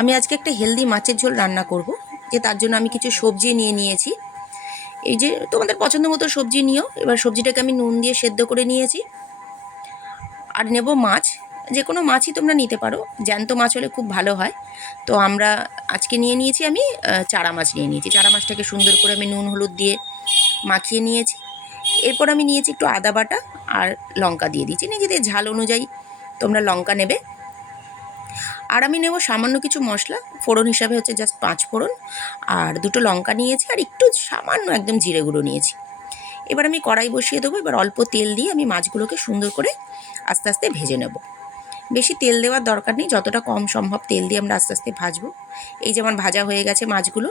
আমি আজকে একটা হেলদি মাছের ঝোল রান্না করব, যে তার জন্য আমি কিছু সবজি নিয়ে নিয়েছি। এই যে তোমাদের পছন্দ মতো সবজি নিও। এবার সবজিটাকে আমি নুন দিয়ে সেদ্ধ করে নিয়েছি। আর নেব মাছ, যে কোনো মাছই তোমরা নিতে পারো, জ্যান্ত মাছ হলে খুব ভালো হয়। তো আমরা আজকে নিয়ে নিয়েছি, আমি চারা মাছ নিয়ে নিয়েছি। চারা মাছটাকে সুন্দর করে আমি নুন হলুদ দিয়ে মাখিয়ে নিয়েছি। এরপর আমি নিয়েছি একটু আদা বাটা আর লঙ্কা দিয়ে দিয়েছি, নিজেদের ঝাল অনুযায়ী তোমরা লঙ্কা নেবে। আর আমি নেব সামান্য কিছু মশলা, ফোড়ন হিসাবে হচ্ছে জাস্ট 5 ফোড়ন আর 2টো লঙ্কা নিয়েছি, আর একটু সামান্য একদম জিরে গুঁড়ো নিয়েছি। এবার আমি কড়াই বসিয়ে দেবো। এবার অল্প তেল দিয়ে আমি মাছগুলোকে সুন্দর করে আস্তে আস্তে ভেজে নেব। বেশি তেল দেওয়ার দরকার নেই, যতটা কম সম্ভব তেল দিয়ে আমরা আস্তে আস্তে ভাজবো। এই যেমন ভাজা হয়ে গেছে মাছগুলো।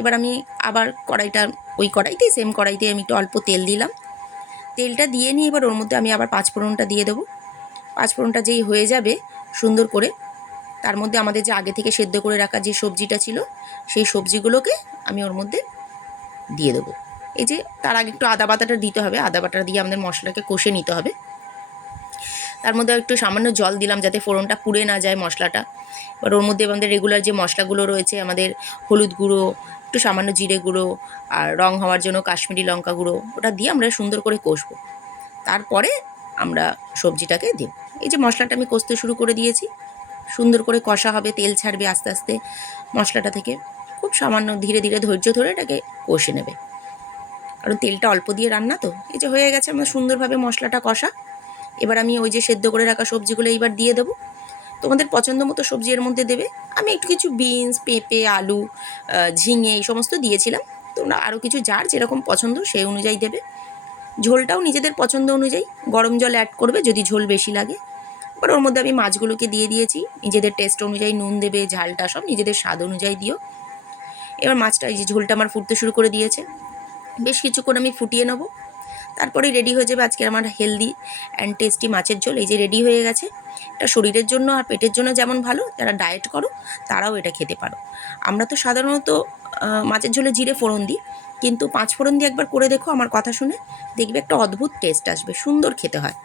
এবার আমি আবার ওই কড়াইতেই, সেম কড়াইতে আমি একটু অল্প তেল দিলাম। তেলটা দিয়ে নিয়ে এবার ওর মধ্যে আমি আবার 5 ফোড়নটা দিয়ে দেবো। 5 ফোড়নটা যেই হয়ে যাবে সুন্দর করে, তার মধ্যে আমাদের যে আগে থেকে সেদ্ধ করে রাখা যে সবজিটা ছিল, সেই সবজিগুলোকে আমি ওর মধ্যে দিয়ে দেবো। এই যে তার আগে একটু আদা বাটাটা দিতে হবে, আদা বাটা দিয়ে আমাদের মশলাকে কষে নিতে হবে। তার মধ্যে একটু সামান্য জল দিলাম যাতে ফোড়নটা পুড়ে না যায় মশলাটা। এবার ওর মধ্যে আমাদের রেগুলার যে মশলাগুলো রয়েছে, আমাদের হলুদ গুঁড়ো, একটু সামান্য জিরে গুঁড়ো, আর রং হওয়ার জন্য কাশ্মীরি লঙ্কা গুঁড়ো, ওটা দিয়ে আমরা সুন্দর করে কষবো। তারপরে আমরা সবজিটাকে দেব। এই যে মশলাটা আমি কষতে শুরু করে দিয়েছি, সুন্দর করে কষা হবে, তেল ছাড়বে আস্তে আস্তে মশলাটা থেকে। খুব সামান্য ধীরে ধীরে ধৈর্য ধরে এটাকে কষে নেবে, কারণ তেলটা অল্প দিয়ে রান্না তো। এই যে হয়ে গেছে আমার সুন্দরভাবে মশলাটা কষা। এবার আমি ওই যে সেদ্ধ করে রাখা সবজিগুলো এইবার দিয়ে দেবো। তোমাদের পছন্দ মতো সবজি এর মধ্যে দেবে। আমি একটু কিছু বিনস, পেঁপে, আলু, ঝিঙে এই সমস্ত দিয়েছিলাম। তোমরা আরও কিছু যার যেরকম পছন্দ সেই অনুযায়ী দেবে। ঝোলটাও নিজেদের পছন্দ অনুযায়ী গরম জল অ্যাড করবে যদি ঝোল বেশি লাগে। এবার ওর মধ্যে আমি মাছগুলোকে দিয়ে দিয়েছি। নিজেদের টেস্ট অনুযায়ী নুন দেবে, ঝালটা সব নিজেদের স্বাদ অনুযায়ী দিও। এবার মাছটা, এই যে ঝোলটা আমার ফুটতে শুরু করে দিয়েছে, বেশ কিছুক্ষণ আমি ফুটিয়ে নেবো। তারপরেই রেডি হয়ে যাবে আজকের আমার হেলদি অ্যান্ড টেস্টি মাছের ঝোল। এই যে রেডি হয়ে গেছে। এটা শরীরের জন্য আর পেটের জন্য যেমন ভালো, যারা ডায়েট করো তারাও এটা খেতে পারো। আমরা তো সাধারণত মাছের ঝোলে জিরে ফোড়ন দিই, কিন্তু 5 ফোড়ন দিয়ে একবার করে দেখো আমার কথা শুনে, দেখবে একটা অদ্ভুত টেস্ট আসবে, সুন্দর খেতে হয়।